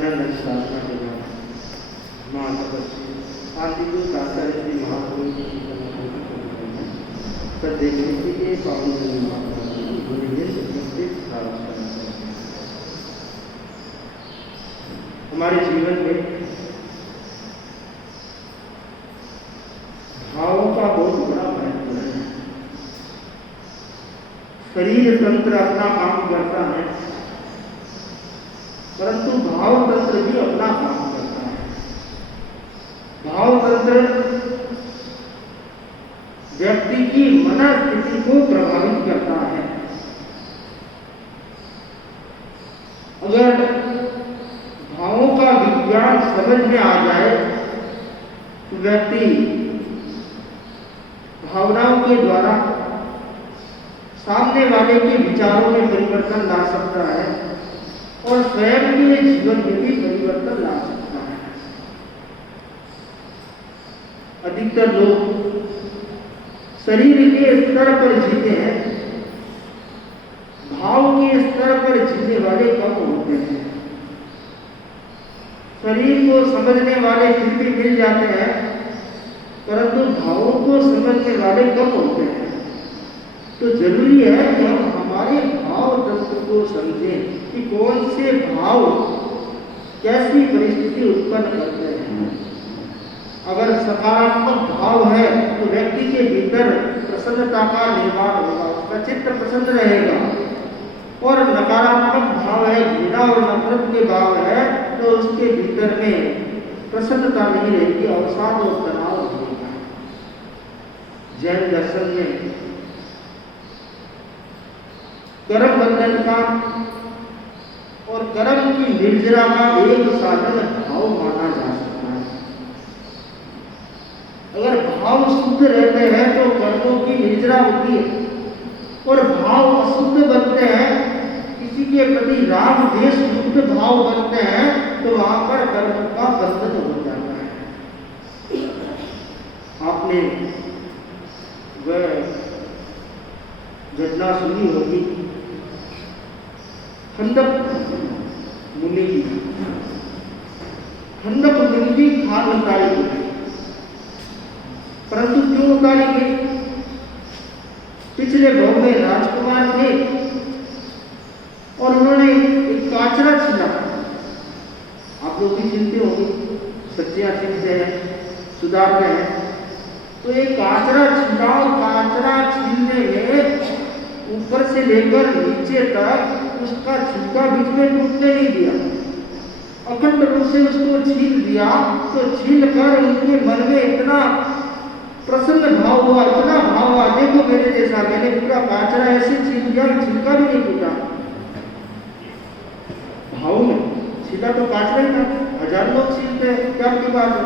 अनंत शासना के नाम माँ तपस्वी आदित्य आचार्य श्री महाप्रभु की देखने के पावन हमारे जीवन में भावों का बहुत बड़ा महत्व है। शरीर तंत्र अपना काम करता है, परंतु भाव तंत्र भी अपना काम करता है। भाव तंत्र व्यक्ति की मनस्थिति को प्रभावित करता है। अगर भावों का विज्ञान समझ में आ जाए तो व्यक्ति भावनाओं के द्वारा सामने वाले के विचारों में परिवर्तन ला सकता है और स्वयं के जीवन में भी परिवर्तन ला सकता है। अधिकतर लोग शरीर के स्तर पर जीते हैं, भाव के स्तर पर जीने वाले कम होते हैं। शरीर को समझने वाले फिर भी मिल जाते हैं, परंतु भावों को समझने वाले कम होते हैं। तो जरूरी है कि हम हमारे भाव तत्व को समझें कि कौन से भाव कैसी परिस्थिति उत्पन्न करते हैं। अगर सकारात्मक भाव है तो व्यक्ति के भीतर प्रसन्नता का निर्माण होगा, उसका चित्त प्रसन्न रहेगा। और नकारात्मक भाव है, घृणा और नफरत के भाव है, तो उसके भीतर में प्रसन्नता नहीं रहेगी, अवसाद और तनाव रहेगा। जैन दर्शन में कर्म बंधन का और कर्म की निर्जरा का एक साधन भाव माना जा सकता है। अगर भाव शुद्ध रहते हैं तो कर्मों की निर्जरा होती है, और भाव अशुद्ध बनते हैं, किसी के प्रति राग द्वेष युक्त भाव बनते हैं, तो वहां पर कर्म का बंधन हो जाता है। आपने वह घटना सुनी होगी खंडक मुनि की। खंडक मुनि की खान उतारी गई, परंतु क्यों उतारी गई? पिछले भाव में राजकुमार थे और उन्होंने एक काचरा छीना। आप लोग भी चिंते होंगे, सच्चियां चिंते हैं, सुधारते हैं। तो एक काचरा छीना, और काचरा छीनने में ऊपर से लेकर नीचे तक उसका छिलका बीच में टूटने नहीं दिया, अखंड रूप से उसको छीन दिया। तो छीन कर उनके मन में इतना प्रसन्न भाव हुआ, इतना भाव हुआ, देखो मेरे जैसा, मैंने पूरा काचरा ऐसे छीन दिया, छिलका भी नहीं टूटा। भाव में सीधा तो काचरा ही था, 1000 लोग छीनते हैं, क्या की बात है।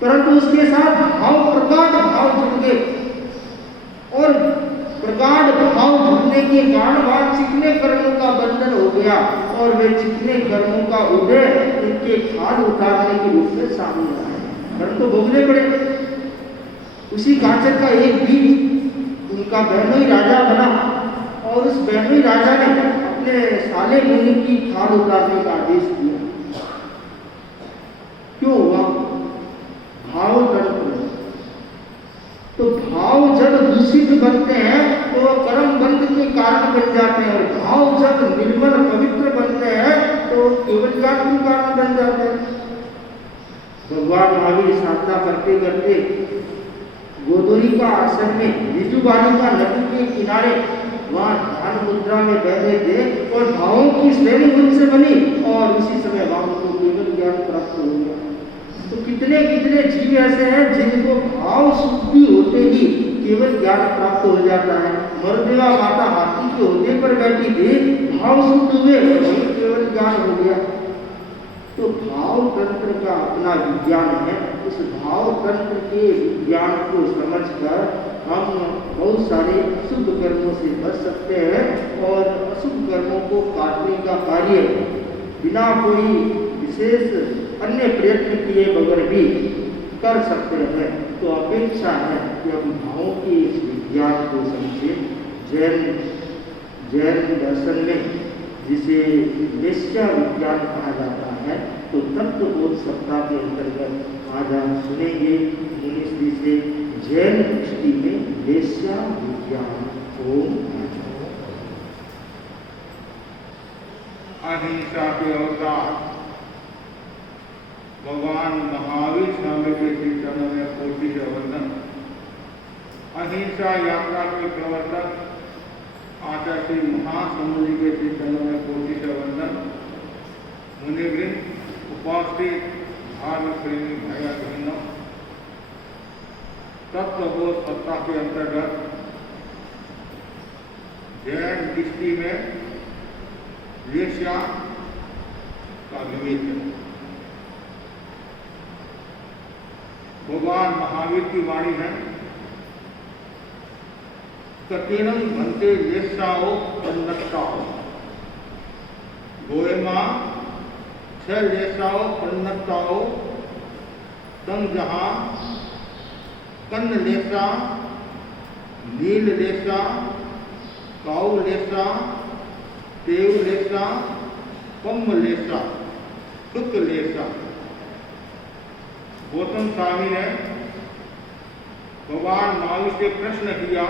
परंतु उसके साथ भाव, प्रगाढ़ भाव जुड़ गए, और प्रगाढ़ भाव जुड़ने के कारण वहां चिकने कर्मों का बंधन हो गया, और वे चिकने कर्मों का उदय उनके खाद उतारने के रूप में सामने आए। कर्म तो भोगने पड़े। उसी काचर का एक बीज उनका बहनोई राजा बना, और उस बहनोई राजा ने अपने साले मुनि की खाद उतारने का आदेश दिया। क्यों हुआ? भाव तंत्र। तो भाव जब दूषित बनते हैं तो वह कर्म बंध के कारण बन जाते हैं, और भाव जब निर्मल पवित्र बनते हैं तो केवल ज्ञान के कारण बन जाते हैं। भगवान महावीर साधना करते करते गोदोरी का आश्रम में ऋतुबालिका नदी के किनारे वहां ध्यान मुद्रा में बैठे थे, और भावों की श्रेणी उनसे बनी, और उसी समय वहां को केवल ज्ञान प्राप्त हो गया। तो कितने कितने जीव ऐसे हैं जिनको भाव शुद्धि होते ही केवल ज्ञान प्राप्त हो जाता है। मरदेवा माता हाथी के होने पर बैठी थी, भाव शुद्ध हुए, केवल ज्ञान हो गया। तो भाव तंत्र का अपना विज्ञान है। उस भाव तंत्र के विज्ञान को समझकर हम बहुत सारे अशुभ कर्मों से बच सकते हैं, और अशुभ कर्मों को काटने का कार्य बिना कोई विशेष अन्य प्रयत्न किए बगैर भी कर सकते हैं। तो अपेक्षा है कि हम भावों के इस विज्ञान को समझें। जैन दर्शन में जिसे वेश्या विज्ञान कहा जाता है। तो तत्वबोध सप्ताह के अंतर्गत आज हम सुनेंगे मुनिश्री से जैन दृष्टि में वेश्या विज्ञान। ओम अहिंसा के अवतार भगवान महावीर स्वामी के श्री चरणों में कोटि से वंदन। अहिंसा यात्रा के प्रवर्तक आचार्य श्री महासमुद्र जी के श्री चरणों में कोटि से वंदन। मुनिवृंद, उपस्थित धार्मिक प्रेमी भाई बहनों, तत्वबोध सप्ताह के अंतर्गत जैन दृष्टि में वेश्या का विवेचन। भगवान महावीर की वाणी है, कतेनम भन्ते वेश्याओ पन्नत्ताओ। गोएमा छह वेश्याओ पन्नत्ताओ तंग जहां कन्न लेसा, नील लेसा, काऊ लेसा, देव लेसा, पम्म लेसा, शुक्ल लेसा। गौतम स्वामी ने भगवान महावीर से प्रश्न किया,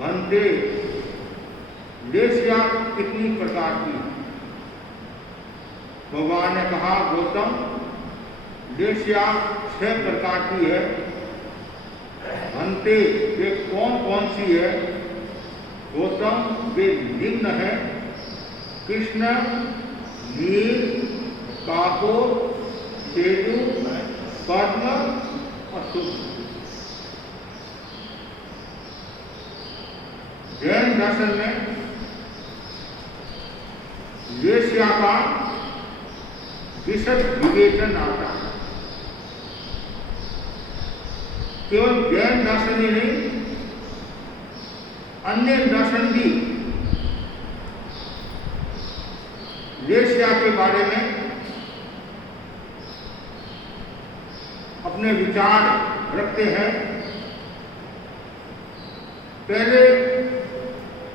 भन्ते वेश्या कितनी प्रकार की? भगवान ने कहा, गौतम वेश्या 6 प्रकार की है। भन्ते वे कौन कौन सी है? गौतम वे निम्न है, कृष्ण, नील, काकोर, सेतु, पद्म और शुक्ल। जैन दर्शन में वेश्या का विशद विवेचन आता है। केवल जैन दर्शन ही नहीं, अन्य दर्शन भी वेश्या के बारे में अपने विचार रखते हैं। पहले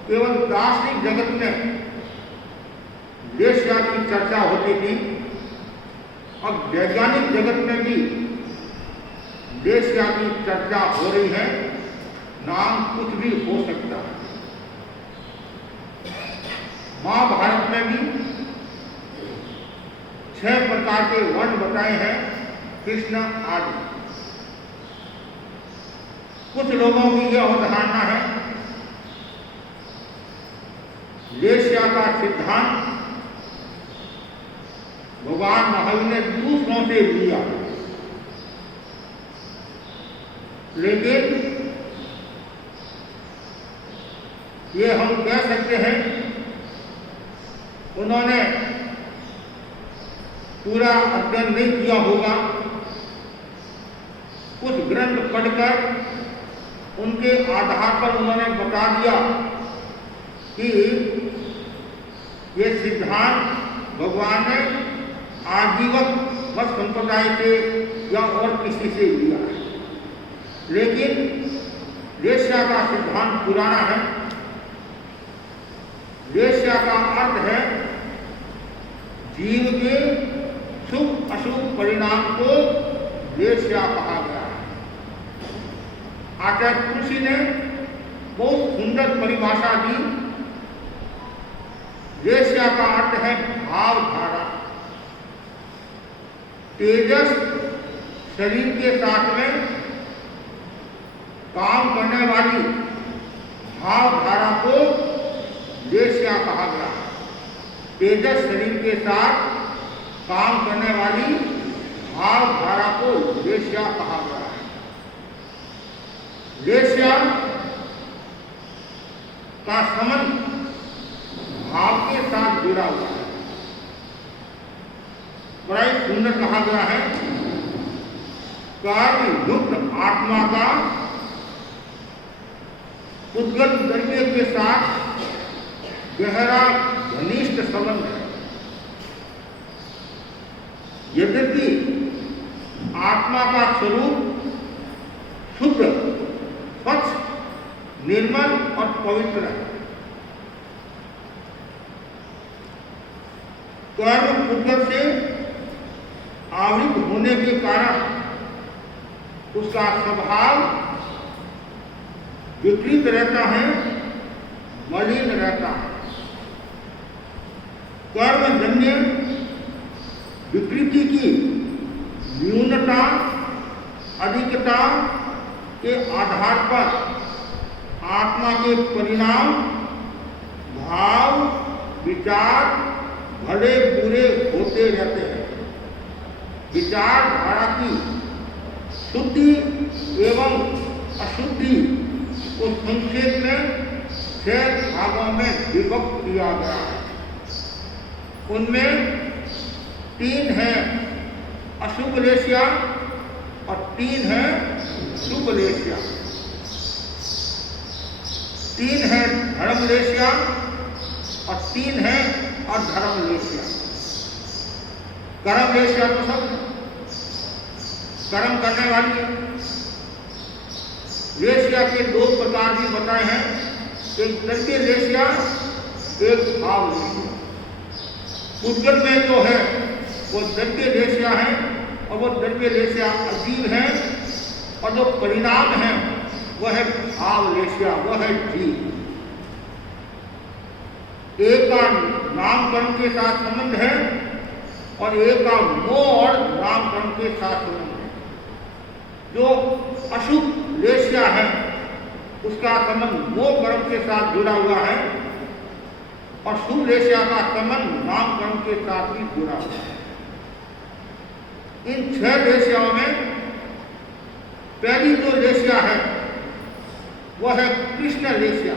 केवल दार्शनिक जगत में वेश्या की चर्चा होती थी, अब वैज्ञानिक जगत में भी वेश्या की चर्चा हो रही है। नाम कुछ भी हो सकता है। महाभारत में भी 6 प्रकार के वर्ण बताए हैं, कृष्ण आदि। कुछ लोगों की यह अवधारणा है, वेश्या का सिद्धांत भगवान महावीर ने दूसरों से लिया, लेकिन ये हम कह सकते हैं उन्होंने पूरा अध्ययन नहीं किया होगा। कुछ ग्रंथ पढ़कर उनके आधार पर उन्होंने बता दिया कि ये सिद्धांत भगवान ने आजीवन मत संप्रदाय से या और किसी से लिया है। लेकिन वेश्या का सिद्धांत पुराना है। वेश्या का अर्थ है जीव के शुभ अशुभ परिणाम को वेश्या कहा गया है। आचार्य तुलसी ने बहुत सुंदर परिभाषा दी। वेश्या का अर्थ है भावधारा, तेजस शरीर के साथ में काम करने वाली भावधारा को वेश्या कहा गया। तेजस शरीर के साथ काम करने वाली भावधारा को वेश्या कहा गया है। वेश्या का संबंध भाव के साथ जुड़ा हुआ है। बड़ा ही सुंदर कहा गया है, कार्य युक्त आत्मा का उद्गत द्रव्य के साथ गहरा घनिष्ठ संबंध है। यद्यपि आत्मा का स्वरूप शुद्ध, स्वच्छ, निर्मल और पवित्र है, कर्म पुद्गल से आवृत होने के कारण उसका स्वभाव विपरीत रहता है, मलिन रहता है। कर्मजन्य विकृति की न्यूनता अधिकता के आधार पर आत्मा के परिणाम, भाव, विचार भले बुरे होते रहते हैं। विचारधारा की शुद्धि एवं अशुद्धि को संक्षेप में 6 भागों में विभक्त किया गया है। उनमें 3 है अशुभ लेशिया और 3 है शुभ लेशिया। 3 है धर्म लेशिया और 3 है अधर्म लेशिया। कर्म लेशिया तो सब कर्म करने वाली है। लेशिया के 2 प्रकार भी बताए हैं, एक द्रव्य लेशिया, एक भाव लेशिया। पुद्गल में जो है वो द्रव्य लेशिया है और वो द्रव्य लेशिया अजीब है, और जो परिणाम है वह है भाव लेशिया, वह है जीव। एक का नामकरण के साथ संबंध है और एक का मोह और नामकरण के साथ संबंध है। जो अशुभ लेशिया है उसका संबंध मोह कर्म के साथ जुड़ा हुआ है और शुभ लेशिया का संबंध नामकरण के साथ भी जुड़ा हुआ है। इन 6 लेशियाओं में पहली जो लेशिया है वह है कृष्ण लेशिया,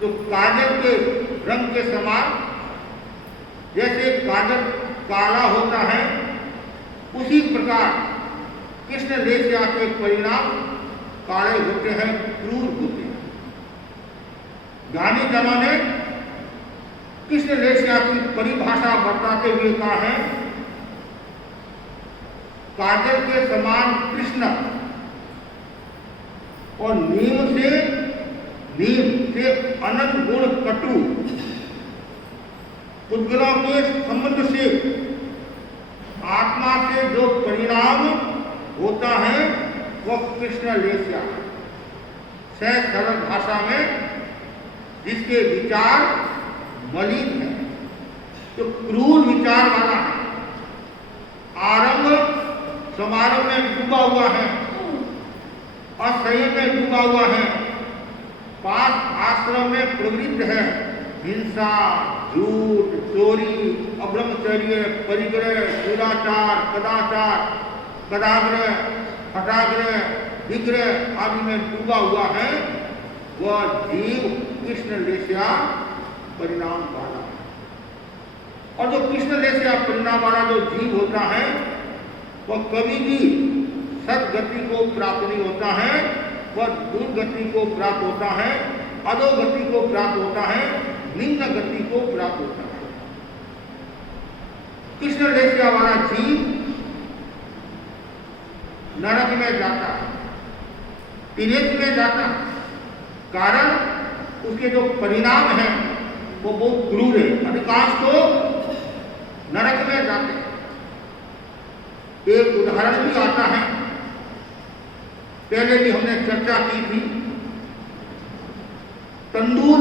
जो काजल के रंग के समान, जैसे काजल काला होता है उसी प्रकार कृष्ण लेशिया के परिणाम काले होते हैं, क्रूर होते हैं। गांधी जमा ने कृष्ण लेशिया की परिभाषा बताते हुए कहा है, काजल के समान कृष्ण और नीम से अनंत गुण कटु पुद्गलों के संबंध से आत्मा से जो परिणाम होता है वह कृष्ण लेशिया है। सहज सरल भाषा में जिसके विचार मलिन है, जो क्रूर विचार वाला है, आरंभ समारोह में डूबा हुआ है, असंयम में डूबा हुआ है, पाप आश्रम में प्रवृत्त है, हिंसा, झूठ, चोरी, अब्रह्मचर्य, परिग्रह, दुराचार, कदाचार, कदाग्रह, हठाग्रह, विग्रह आदि में डूबा हुआ है, वह जीव कृष्ण लेशिया परिणाम वाला है। और जो कृष्ण लेशिया परिणाम वाला जो जीव होता है वह कभी भी सदगति को प्राप्त नहीं होता है, वह दुर्गति को प्राप्त होता है, अधोगति को प्राप्त होता है, निम्न गति को प्राप्त होता है। कृष्ण लेशिया वाला जीव नरक में जाता है, तिरेक में जाता है, कारण उसके जो परिणाम हैं वो बहुत क्रूर है। अधिकांश तो नरक में जाते हैं। एक उदाहरण भी आता है, पहले भी हमने चर्चा की थी, तंदूर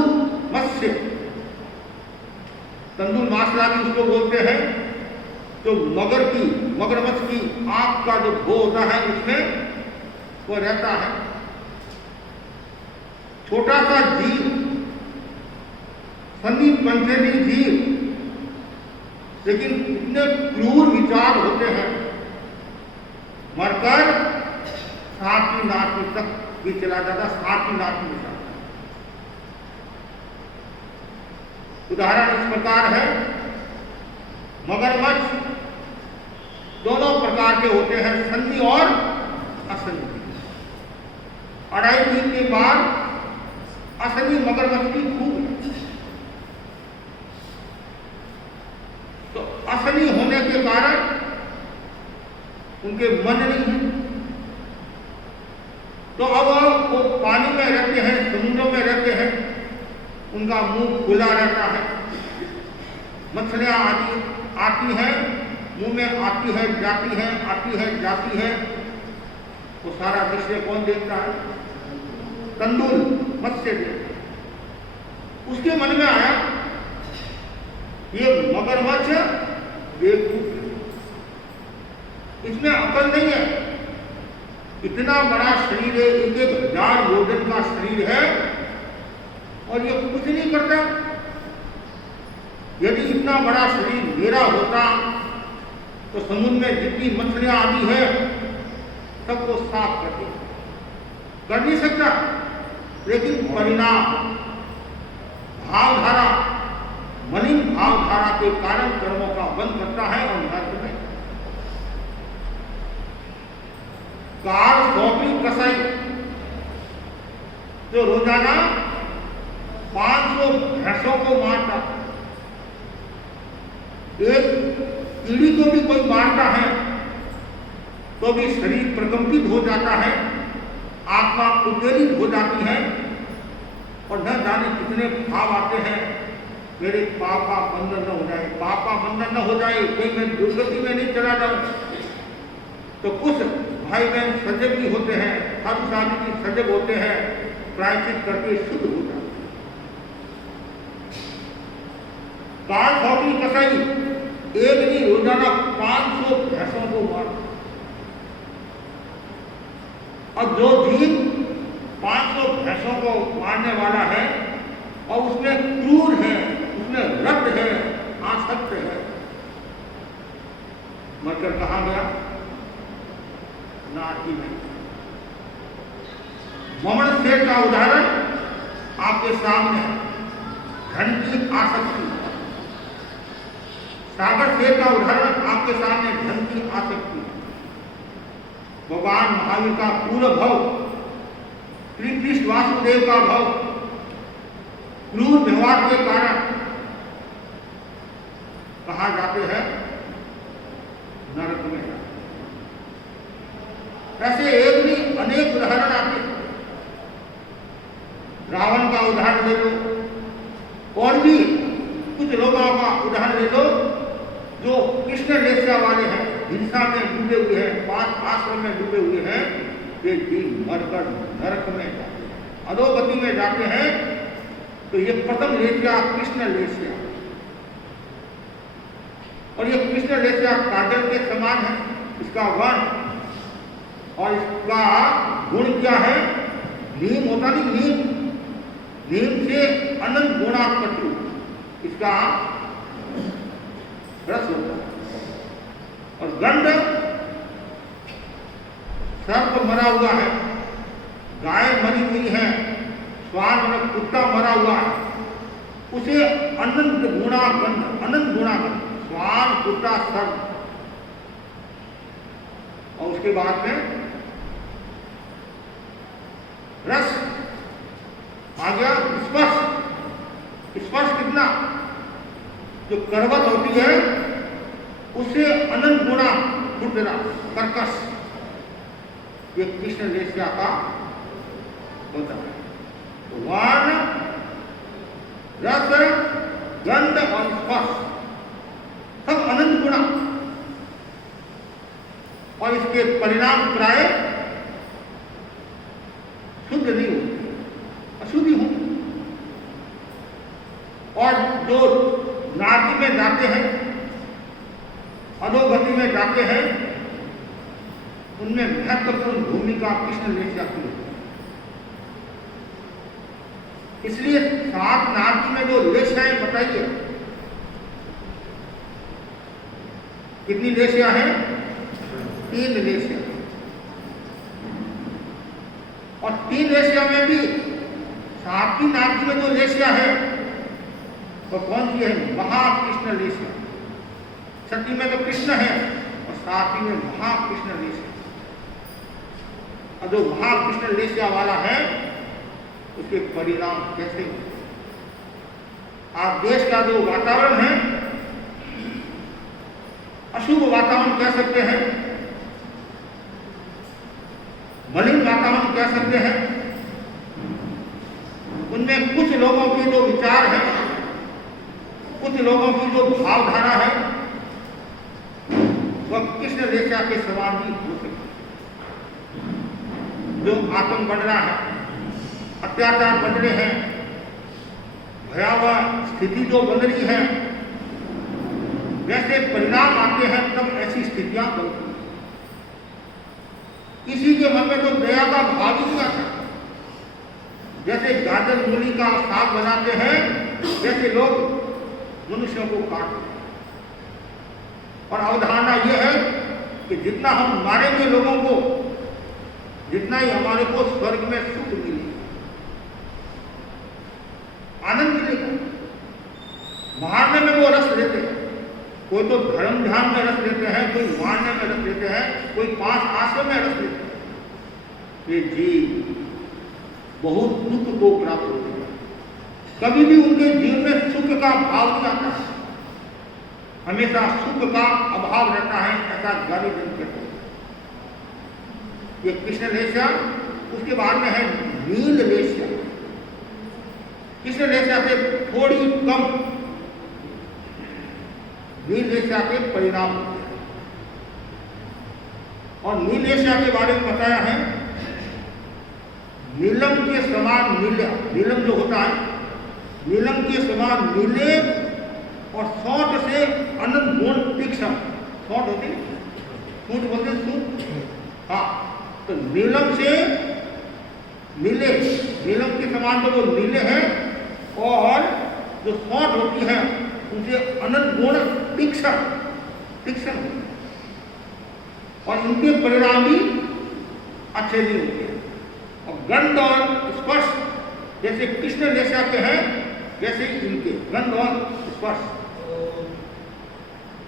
मत्स्य, तंदूर मासला भी उसको बोलते हैं, जो मगरमच्छ की आंख का जो भो होता है उसमें वो रहता है। छोटा सा जीव, संदीप पंचेली जीव, लेकिन इतने क्रूर विचार होते हैं, मरकर 7वीं नाथी तक भी चला जाता, 7वीं नाथी में जाता। उदाहरण इस प्रकार है, मगरमच्छ दोनों प्रकार के होते हैं, संधि और असंधि। 2.5 दिन के बाद असली मगरमच्छ की खूब है। तो असली होने के कारण उनके मन नहीं है, तो अब वो पानी में रहते हैं, समुद्रों में रहते हैं, उनका मुंह खुला रहता है, मछलियां आती हैं, मुंह में आती है जाती है, आती है जाती है, वो सारा दृश्य कौन देखता है? तंदुल मत्स्य देखता है। उसके मन में आया ये मगरमच्छ बेवकूफ है, इसमें अकल नहीं है, इतना बड़ा शरीर है, 1000 योजन का शरीर है और ये कुछ नहीं करता। यदि इतना बड़ा शरीर मेरा होता तो समुद्र में जितनी मछलियां आती है सबको साफ कर नहीं सकता। लेकिन परिणाम भावधारा, मलिन भावधारा के कारण कर्मों का बंध करता है और नरक में। कार सौंपी कसाई जो रोजाना 500 भैंसों को मारता, एक कीड़ी को भी कोई मारता है तो भी शरीर प्रकंपित हो जाता है, आत्मा उद्वेलित हो जाती है और न जाने कितने भाव आते हैं, मेरे पाप का बंधन न हो जाए, पाप का बंधन न हो जाए, कहीं मैं दुर्गति में नहीं चला जाऊं। तो कुछ भाई बहन सजग भी होते हैं, साधु साधु भी सजग होते हैं, प्रायश्चित करके शुद्ध हो जाते हैं। कार सौंपी कसाई एक नहीं, रोजाना 500 भैंसों को मार, और जो जीव 500 भैंसों को मारने वाला है और उसमें क्रूर है, उसमें रक्त है, आसक्त है, मरकर कहाँ गया? नाटी में। मोहम्मद शेख का उदाहरण आपके सामने है, धन की आसक्ति। सागर शेख का उदाहरण आपके सामने, धन की आसक्ति। भगवान महावीर का पूर्ण भव, श्री कृष्ण वासुदेव का भव, क्रूर व्यवहार के कारण कहा जाते हैं? नरक में। ऐसे एक नहीं अनेक उदाहरण आते। रावण का उदाहरण ले लो और भी कुछ लोगों का उदाहरण ले लो जो कृष्ण लेस्या वाले हैं, हिंसा में डूबे हुए हैं, पांच आश्रम में डूबे हुए हैं, वे जीव मरकर नरक में जाते हैं, अधोगति में जाते हैं। तो ये प्रथम लेस्या कृष्ण लेस्या, और ये कृष्ण लेस्या काजल के समान है, इसका वर्ण और इसका गुण क्या है? नीम होता नहीं, नीम से अनंत गुणा कटु, इसका रस होता है। और गंध, सर्प मरा हुआ है, गाय मरी हुई है, श्वान मतलब कुत्ता मरा हुआ है, उसे अनंत गुणा गंध, अनंत गुणा गंध, श्वान कुत्ता सर्प। और उसके बाद में रस आ गया, स्पर्श कितना? जो करवत होती है उससे अनंत गुणा खुरदरा कर्कश, ये कृष्ण लेस्या का होता है। वर्ण, रस, गंध और स्पर्श सब अनंत गुणा, और इसके परिणाम प्राय शुद्ध नहीं होते, अशुद्धि होती। और जो नारकी में जाते हैं, अधोगति में जाते हैं, उनमें महत्वपूर्ण भूमिका कृष्ण लेस्या की होती है। इसलिए 7 नारकी में जो लेस्याएं बताइए, कितनी लेस्या है? 3 लेस्या। और 3 लेस्या में भी 7वीं नारकी में जो लेस्या है वो कौन सी है? महाकृष्ण लेस्या। 6वीं में तो कृष्ण है और 7वीं में महाकृष्ण लेस्या। और जो महाकृष्ण लेस्या वाला है उसके परिणाम कैसे होते? आप देश का जो वातावरण है, अशुभ वातावरण कह सकते हैं, मलिन वातावरण कह सकते हैं, उनमें कुछ लोगों के जो विचार हैं कुछ लोगों की जो भावधारा है वह कृष्ण रेखा के समान भी हो सकती है। जो आतंक बढ़ रहा है, अत्याचार बढ़ रहे हैं, भयावह स्थिति जो बन रही है, जैसे परिणाम आते हैं तब ऐसी स्थितियां बनती हैं। किसी के मन में तो दया का भाव ही नहीं आता। जैसे गाजर मूली का साग बनाते हैं, वैसे लोग मनुष्यों को काटते हैं। और अवधारणा यह है कि जितना हम मारेंगे लोगों को, जितना ही हमारे को स्वर्ग में सुख मिलेगा, आनंद मिलेगा। मारने में वो रस लेते हैं, कोई तो धर्म ध्यान में रस लेते हैं, कोई मारने में रस लेते हैं, कोई 5 आश्रम में रस लेते हैं। ये जीव बहुत दुख को प्राप्त होते हैं। कभी भी उनके जीवन में सुख का भाव नहीं आता है, हमेशा सुख का अभाव रहता है, ऐसा गाली जन कहते हैं। ये कृष्ण रेशा, उसके बाद में है नील रेशा। कृष्ण रेशा से थोड़ी कम नील रेशा के परिणाम होते हैं। और नील रेशा के बारे में बताया है, नीलम के समान नीला, नीलम जो होता है, नीलम के समान नीले और सौंठ से अनंत गुण तीक्ष्ण। सौंठ होती है, सूंठ बोलते हैं, सूंठ। हाँ, तो नीलम से नीले, नीलम के समान तो वो नीले हैं, और जो सौंठ होती है उनसे अनंत गुण तीक्ष्ण, तीक्ष्ण। और इनके परिणाम भी अच्छे नहीं होते। और गंध और स्पर्श जैसे कृष्ण रेशा के हैं, जैसे इनके गंध और स्पर्श।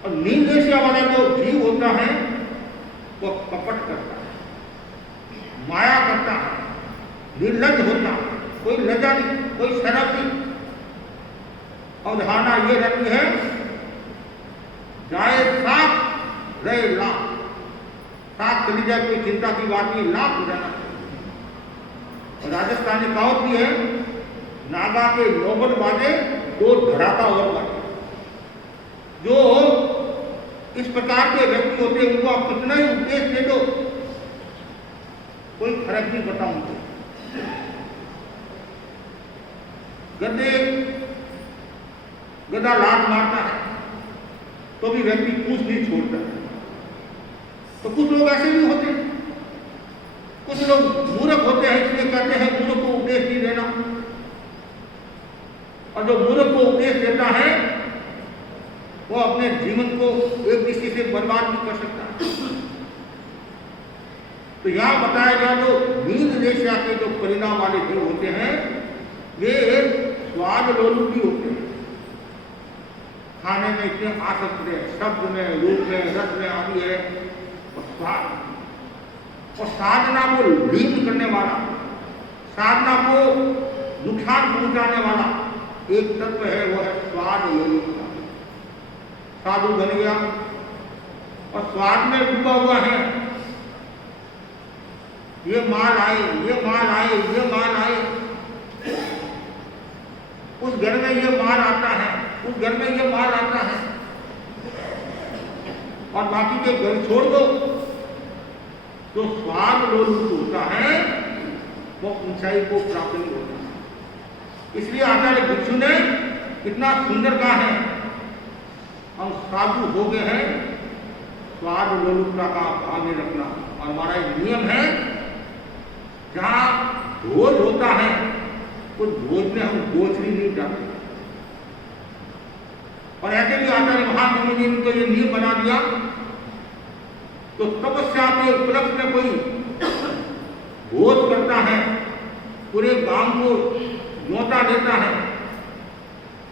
और नील रेशा वाला जो जीव होता है वो कपट करता है, माया करता है, निर्लज होता है, कोई लज्जा नहीं, कोई शर्म नहीं। अवधारणा ये रहती है, जाए साफ रहे लाख। साफ चली जाए कोई चिंता की बात नहीं, लाख हो जाना। और राजस्थानी कहावत भी है, नागा के नौबत बाजे दो धड़ाका और बाजे। जो इस प्रकार के व्यक्ति होते हैं उनको आप कितना ही उपदेश दे दो, कोई फर्क नहीं पड़ता उनको। गधा लात मारता है तो भी व्यक्ति पूछ नहीं छोड़ता। तो कुछ लोग ऐसे भी होते हैं, कुछ लोग मूर्ख होते हैं, इसलिए कहते हैं मूर्ख को उपदेश नहीं देना। और जो मूर्ख को उपदेश देता है वो अपने जीवन को एक दृष्टि से बर्बाद भी कर सकता है। तो यहां बताया गया जो नील रेशा के जो परिणाम वाले जीव होते हैं वे स्वाद लोलुप भी होते हैं, खाने में इतने आसक्त है, शब्द में, रूप में, रस में आदि है। और स्वाद और साधना को लीन करने वाला, साधना को नुकसान पहुंचाने वाला एक तत्व है, वो है स्वाद लोलुपता। साधु बन गया और स्वाद में डूबा हुआ है, ये माल आए, ये माल आए, ये माल आए, उस घर में ये माल आता है, उस घर में ये माल आता है, और बाकी के घर छोड़ दो। जो स्वाद लोलुप होता है वो ऊंचाई को प्राप्त नहीं होता। इसलिए आचार्य भिक्षु ने कितना सुंदर कहा है, हम साधु हो गए हैं, स्वाद लोलुपता का भाव नहीं रखना। और हमारा एक नियम है, जहां भोज होता है उस भोज में हम गोचरी नहीं डालते। और ऐसे भी आचार्य महात्मा जी ने तो ये नियम बना दिया, तो तपस्या के उपलक्ष्य में कोई भोज करता है, पूरे गांव को न्योता देता है,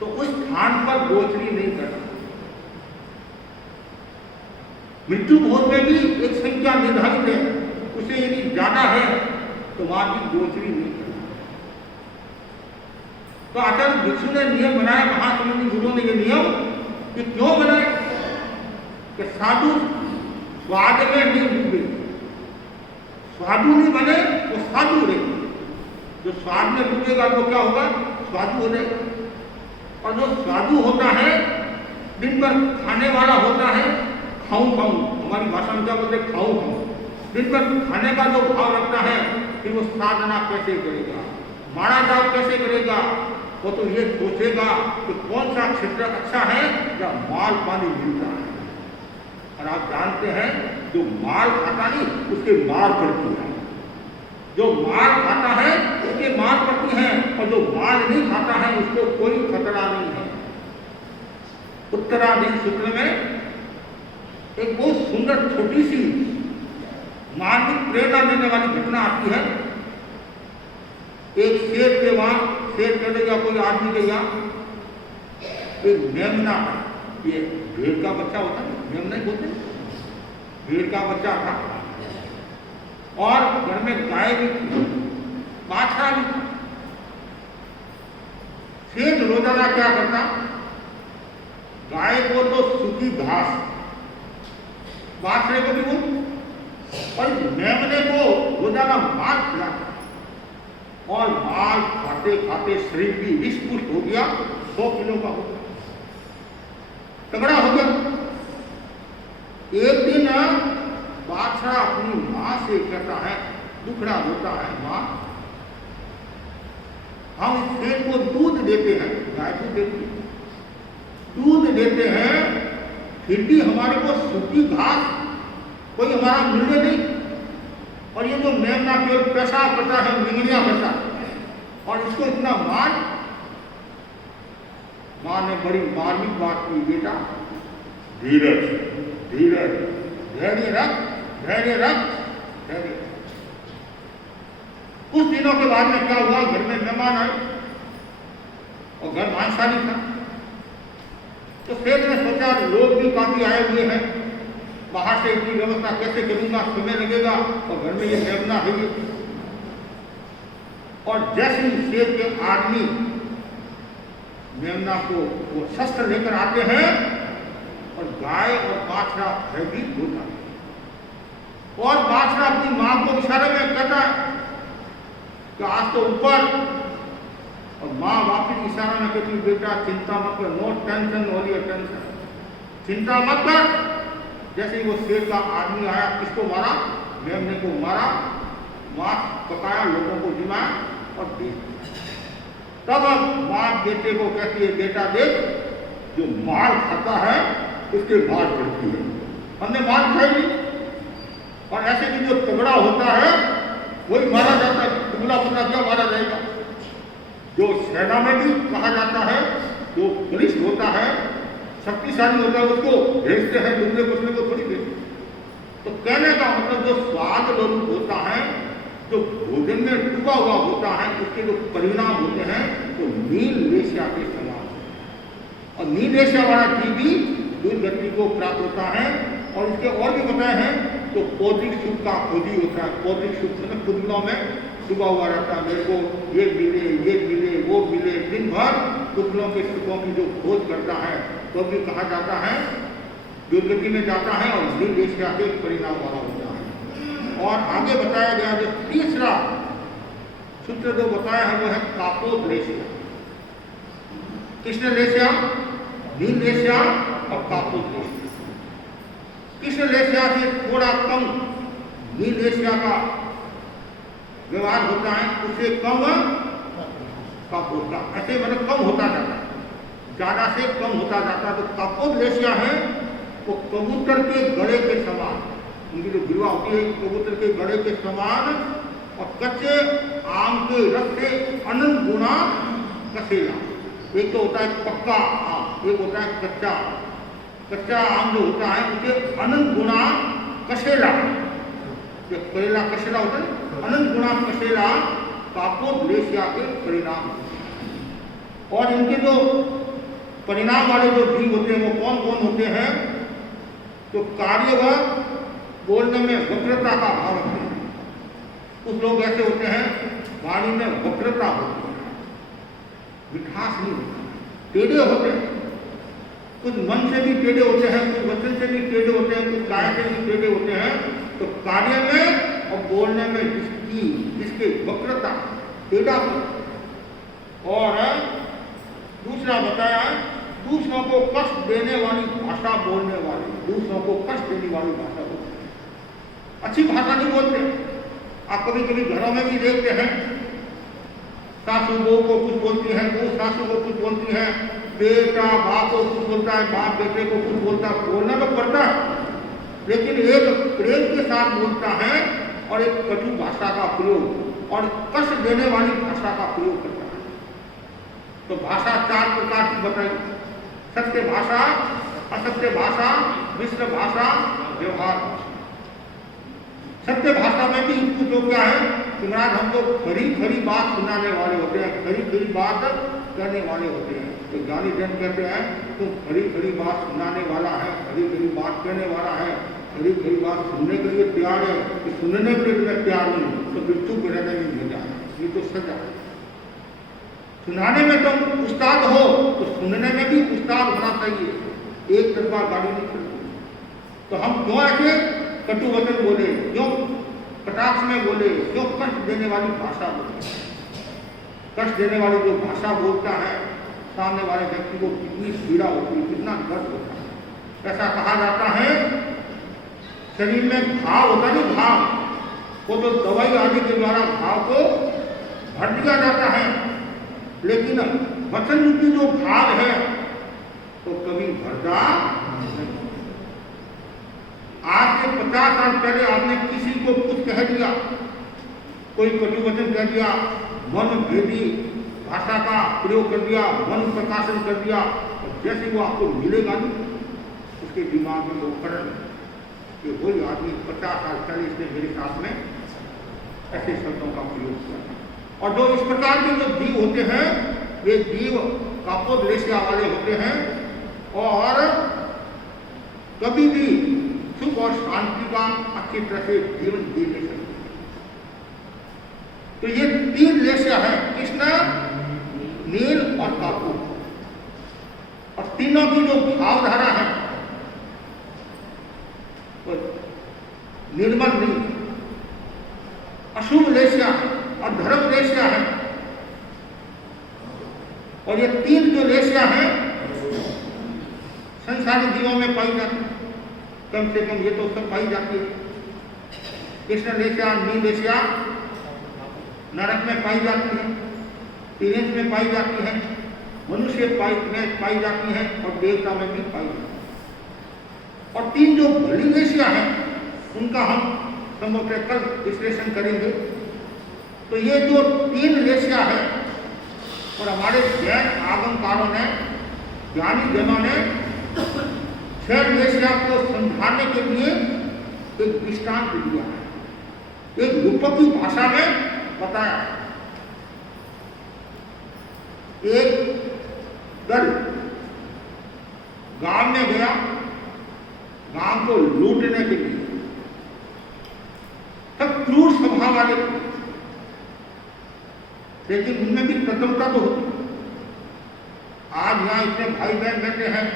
तो उस स्थान पर गोचरी नहीं करता। मृत्यु भोज में भी एक संख्या निर्धारित है, उसे यदि ज्यादा है तो वहां भी गोचरी नहीं करता। तो आचार्य भिक्षु ने नियम बनाया, महासमाधि गुरुओं ने ये नियम कि क्यों बनाया कि साधु स्वाद में नहीं डूबे, साधु नहीं बने वो साधु रहे। जो स्वाद में डूबेगा तो क्या होगा, साधु हो जाएगा। और जो साधु होता है, दिन भर खाने वाला होता है, खाऊं खाऊं, हमारी भाषा में क्या बोलते, खाऊं खाऊं, दिन भर खाने का जो भाव रखता है, फिर वो साधना कैसे करेगा, माड़ा जाप कैसे करेगा? वो तो ये सोचेगा कि कौन सा क्षेत्र अच्छा है या माल पानी मिलता है। और आप जानते हैं, जो माल खाता नहीं उसके मार पड़ती है, जो माल खाता है उसके मार पड़ती है, और जो माल नहीं खाता है उसको कोई खतरा नहीं है। उत्तराधीन सूत्र में एक बहुत सुंदर छोटी सी मानसिक प्रेरणा देने वाली घटना आती है। एक शेर के वहां, शेर चले गया, कोई आदमी के यहाँ एक मेमना, ये भेड़ का बच्चा होता है, मेमना ही बोलते, भेड़ का बच्चा था, और घर में गाय भी थी, बाछड़ा भी था। शेर रोजाना क्या करता, गाय को तो सूखी घास, बाछड़े को भी वो, और मेमने को रोजाना माल खिलाता, और माल खाते खाते शरीर भी विस्पुष्ट हो गया, 100 किलो का हो गया, तगड़ा हो गया। एक दिन बादशाह अपनी माँ से कहता है, दुखड़ा होता है, माँ हम इस शेर को दूध देते हैं, गाय को देते हैं, दूध देते हैं, फिर भी हमारे को सूखी घास कोई हमारा मिलने नहीं, और ये जो मेमना केवल पेशाब करता है, मिंगनिया करता है, और इसको इतना मार। माँ ने बड़ी मार्मिक बात की, बेटा धीरज धीरज, धैर्य रख, धैर्य रख, धैर्य। कुछ दिनों के बाद में क्या हुआ, घर में मेहमान आए और घर मांसाहारी था, तो सेठ ने सोचा लोग भी काफी आए हुए हैं, बाहर से इतनी व्यवस्था कैसे करूंगा, समय लगेगा, और घर में ये मेमना है ये। और जैसे ही शेर के आदमी मेमना को वो शस्त्र लेकर आते हैं, और गाय और बाछड़ा भयभीत होता है, और बाछड़ा अपनी मां को इशारे में कहता है कि आज तो ऊपर, और मां वापिस इशारा में कहती, बेटा चिंता मत कर, नो टेंशन नो टेंशन, चिंता मत कर। जैसे ही वो शेर का आदमी आया, किसको मारा, मेमने को मारा, मांस पकाया, लोगों को जिलाया और दे दिया। तब मां बेटे को कहती है, बेटा देख, जो मार खाता है उसके मार पड़ती है, हमने मार खाई ली, और ऐसे भी जो तगड़ा होता है वही मारा जाता है, टुकड़ा पुतला क्या मारा जाएगा। जो सेना में भी कहा जाता है, जो बलिष्ठ होता है, शक्तिशाली होता है, उसको भेजते हैं, दूसरे कुछ को थोड़ी भेजते। तो कहने का मतलब जो स्वाद लोग होता है, जो भोजन में डूबा हुआ होता है, उसके जो परिणाम होते हैं तो नील वेश्या के समान, और नील वेश्या वाला जीवी दुर्गति को प्राप्त होता है। और इसके और भी बताए हैं, तो पौधिक सुख का खोजी होता है, पौधिक सुख खुदलों में डूबा हुआ रहता है, मेरे को ये मिले वो मिले, दिन भर खुदलों के सुखों की जो खोज करता है, तो भी कहा जाता है दुर्गति में जाता है, और नील वेश्या के परिणाम वाला होता है। और आगे बताया गया जो तीसरा सूत्र जो बताया है वो है कापोद्रेष्या। कृष्ण वेश्या, नील वेश्या और कापोद्रेष्या। कृष्ण वेश्या से थोड़ा कम नील वेश्या का व्यवहार होता है, उससे कम कापोद्रेष्या, ऐसे मतलब कम होता जाता है, ज्यादा से कम होता जाता है। तो कापोद्रेष्या है वो कबूतर के गड़े के समान, उनकी जो गिरवा होती है कबूतर के गड़े के समान, और कच्चे आम के रस से अनंत गुना कसेला। एक तो होता है पक्का आम, एक होता है कच्चा। कच्चा आम जो होता है उसे अनंत गुना कसेला, जो करेला कसेला होता है, अनंत गुना कसेला कापोद्रेष्या के परिणाम। और इनके जो परिणाम वाले जो जीव होते हैं वो कौन कौन होते हैं, तो कार्य व बोलने में वक्रता का भाव रखते हैं। कुछ लोग ऐसे होते हैं वाणी में वक्रता होती है, मिठास नहीं होता, टेढ़े होते हैं, कुछ मन से भी टेढ़े होते हैं, कुछ वचन से भी टेढ़े होते हैं, कुछ काय से भी टेढ़े होते हैं। तो कार्य में और बोलने में जिसके वक्रता टेढ़ा और दूसरा बताया दूसरों को कष्ट देने वाली भाषा बोलने वाले, दूसरों को कष्ट देने वाली भाषा बोलते हैं, अच्छी भाषा नहीं बोलते। आप कभी कभी घरों में भी देखते हैं, सासू बहू को कुछ बोलती है, बहू सासू को कुछ बोलती है, बेटा बाप को कुछ बोलता है, बाप बेटे को कुछ बोलता है। बोलना तो पड़ता है, लेकिन एक प्रेम के साथ बोलता है और एक कटु भाषा का प्रयोग और कष्ट देने वाली भाषा का प्रयोग करता है। तो भाषा 4 प्रकार की बताई, सत्य भाषा, असत्य भाषा, मिश्र भाषा, व्यवहार भाषा। सत्य भाषा में भी कुछ लोग क्या है कि महाराज हम तो खरी खरी बात सुनाने वाले होते हैं, खरी खरी बात करने वाले होते हैं। तो ज्ञानी जन कहते हैं तुम खरी खरी बात सुनाने वाला है, खरी खरी बात कहने वाला है, खरी खरी बात सुनने के लिए तैयार है, कि सुनने के लिए तैयार नहीं तो फिर चुप रहने में मजा है, ये तो सजा है। सुनाने में तुम उस्ताद हो तो सुनने में भी उस्ताद होना चाहिए, एक तरफा गाड़ी नहीं चलती। तो हम क्यों ऐसे कटु वचन बोले, क्यों कटाक्ष में बोले, क्यों कष्ट देने वाली भाषा बोले। कष्ट देने वाली जो भाषा बोलता है सामने वाले व्यक्ति को कितनी पीड़ा होती है, कितना दर्द होता है। ऐसा कहा जाता है शरीर में घाव होता है, घाव वो तो दवाई आदि के द्वारा घाव को भर दिया जाता है, लेकिन वचन रूपी जो घाव है तो कभी भरता नहीं। आज से 50 साल पहले आपने किसी को कुछ कह दिया, कोई कटु वचन कह दिया, मन भेदी भाषा का प्रयोग कर दिया, मन प्रकाशन कर दिया, और जैसे वो आपको मिलेगा नहीं उसके दिमाग में वो करण कि वही आदमी 50 साल पहले इसने मेरे साथ में ऐसे शब्दों का प्रयोग किया। और जो इस प्रकार के जो जीव होते हैं ये जीव कापोद्लेशिया वाले होते हैं और कभी भी सुख और शांति का अच्छी तरह से जीवन जी नहीं सकते। तो ये 3 लेशिया है, कृष्ण, नील और कापू, और तीनों की जो भावधारा है तो निर्मल नहीं, अशुभ लेशिया है और धर्म लेशिया है। और ये 3 जो लेशिया है संसारी जीवों में पाई जाती है, कम से कम ये तो सब पाई जाती है। कृष्ण लेशिया, नील लेशिया नरक में पाई जाती है, तिरंज में पाई जाती है, मनुष्य में पाई जाती है और देवता में भी पाई जाती है। और 3 जो भली लेशिया है उनका हम संभवतः कल विश्लेषण करेंगे। तो ये जो 3 लेशिया है और हमारे जैन आगमकारों ने, ज्ञानी जनों ने 6 लेशिया को समझाने के लिए एक दृष्टांत दिया है, एक रूपक की भाषा में बताया। एक दल गांव में गया, गांव को लूटने के लिए, सब क्रूर स्वभाव वाले, लेकिन उनमें भी प्रथमता तो होती। आज यहाँ इतने भाई बहन रहते हैं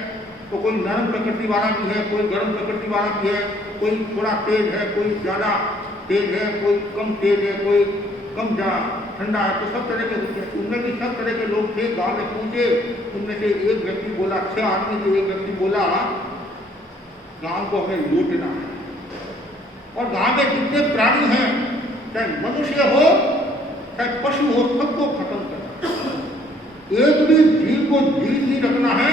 तो कोई नरम प्रकृति वाला भी है, कोई गर्म प्रकृति वाला भी है, कोई थोड़ा तेज है, कोई ज्यादा तेज है, कोई कम तेज है, कोई कम ठंडा है, तो सब तरह के होते हैं। उनमें भी सब तरह के लोग थे। गांव में पूछे, उनमें से एक व्यक्ति बोला, 6 आदमी से एक व्यक्ति बोला गांव को हमें लूटना है, और गांव में जितने प्राणी हैं, चाहे मनुष्य हो चाहे पशु हो, सबको खत्म करना। एक भी जीव को जीवित नहीं रखना है,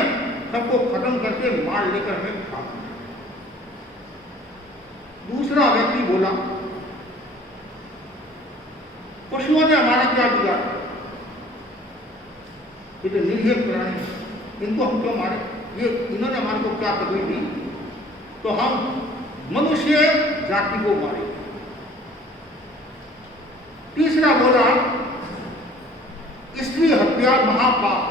सबको खत्म करके मार लेकर हमें खाना है। दूसरा व्यक्ति बोला, पशुओं ने हमारा क्या दिया, ये तो निर्जीव प्राणी, इनको हम क्यों मारे, ये इन्होंने हमारे को क्या तकलीफ दी, तो हम मनुष्य जाति को मारे। तीसरा बोला, स्त्री हत्या महापाप,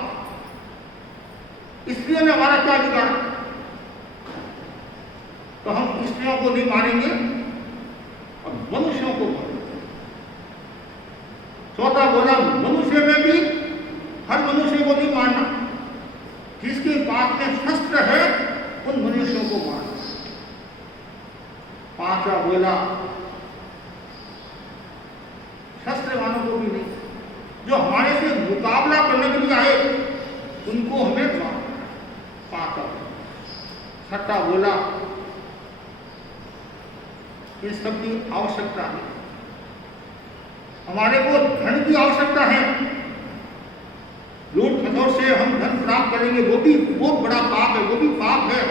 स्त्रियों ने हमारा क्या बिगाड़ा, तो हम स्त्रियों को नहीं मारेंगे और मनुष्यों को मारेंगे। चौथा बोला, मनुष्य में भी हर मनुष्य को नहीं मारना, जिसके पास में शस्त्र है उन मनुष्यों को मारना। पांचवा बोला, शस्त्र वालों को भी नहीं, जो हमारे से मुकाबला करने के लिए आए उनको छठा बोला, इन सब की आवश्यकता है। हमारे को धन की आवश्यकता है। लूट खसोट से हम धन प्राप्त करेंगे, वो भी बहुत बड़ा पाप है, वो भी पाप है।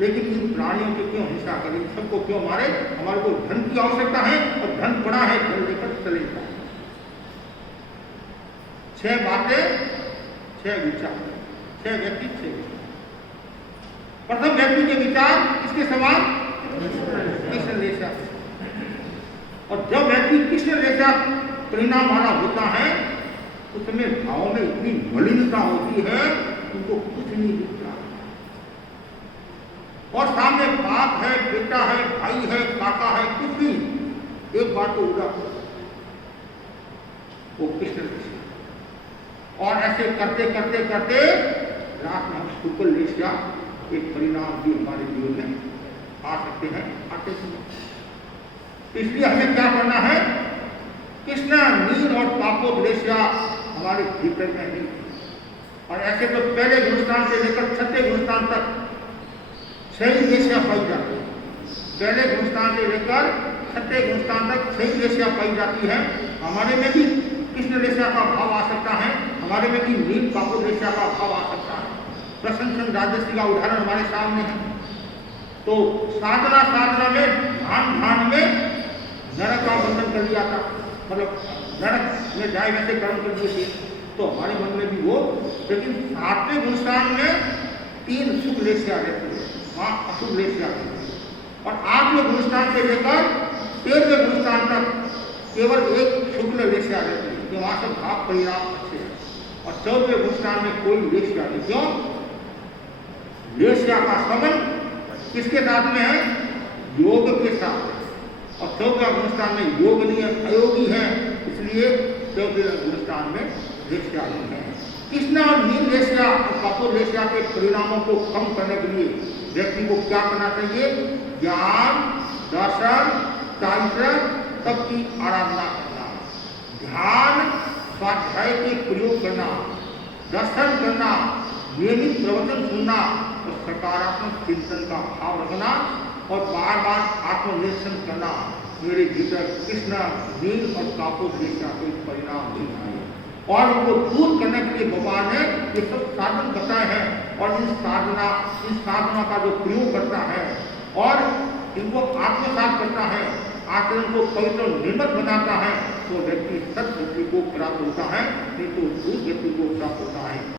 लेकिन इन प्राणियों की क्यों हिंसा करें, सबको क्यों मारे? हमारे को धन की आवश्यकता है और धन पड़ा है, धन लेकर चले जाए। 6 बातें, 6 विचार, 6 व्यक्ति, 6 विचार। प्रथम व्यक्ति के विचार किसके समान? कृष्ण लेसा। और जब व्यक्ति कृष्ण लेसा परिणाम वाला होता है, उसमें भाव में इतनी मलिनता होती है, उनको कुछ नहीं दिखता। और सामने बाप है, बेटा है, भाई है, काका है, कुछ नहीं। एक बात तो उड़ा, वो कृष्ण लेसा। और ऐसे करते करते करते लास्ट में हम शुक्ल लेसा एक परिणाम भी हमारे जीवन में आ सकते हैं, आते हैं। इसलिए हमें क्या करना है? कृष्ण नील और पापोपदेश हमारे भीतर में नहीं। और ऐसे तो पहले गुणस्थान से लेकर 6ठे गुणस्थान तक 6 वेश्या पाई जाती है। पहले गुणस्थान से लेकर 6ठे गुणस्थान तक 6 वेश्या पाई जाती है। हमारे में भी कृष्ण वेश्या का भाव आ सकता है, हमारे में भी नील पापोपदेश का भाव आ सकता है। प्रसन्न राजसी का उदाहरण हमारे सामने है। तो साधना में ध्यान में नरक का बंधन कर लिया था, मतलब नरक में जाए वैसे कर्म कर दिए थे, तो हमारे मन में भी वो। लेकिन 7वें गुणस्थान में 3 शुभ लेस्या रहती है, वहाँ अशुभ लेस्या रहती है। और 8वें गुणस्थान से लेकर 13वें गुणस्थान तक केवल 1 शुक्ल लेस्या रहती है, तो वहाँ सब भाव परिणाम अच्छे हैं। और 14वें गुणस्थान में कोई लेस्या नहीं। क्यों? लेस्या का संबंध किसके साथ में है? योग के साथ। और 14वें गुणस्थान में योग नहीं है, अयोगी है, इसलिए 14वें गुणस्थान में लेस्या नहीं है। कृष्ण और नील लेस्या और पापों लेस्या के परिणामों को कम करने के लिए व्यक्ति को क्या करना चाहिए? ज्ञान, दर्शन, तंत्र, तप की आराधना करना, ध्यान, स्वाध्याय के प्रयोग करना, दर्शन करना, नियमित प्रवचन सुनना और सकारात्मक चिंतन का भाव रखना और बार बार आत्मनिरीक्षण करना। मेरे भीतर कृष्ण, नील और पापोपदेश का कोई परिणाम नहीं आए। और उनको दूर करने के लिए भगवान ने ये सब साधन बताए हैं। और इस साधना का जो प्रयोग करता है और इनको आत्मसात करता है, आचरण को पवित्र निर्मल बनाता है, तो व्यक्ति सत व्यक्ति को प्राप्त होता है, नहीं तो दूर व्यक्ति को प्राप्त होता है।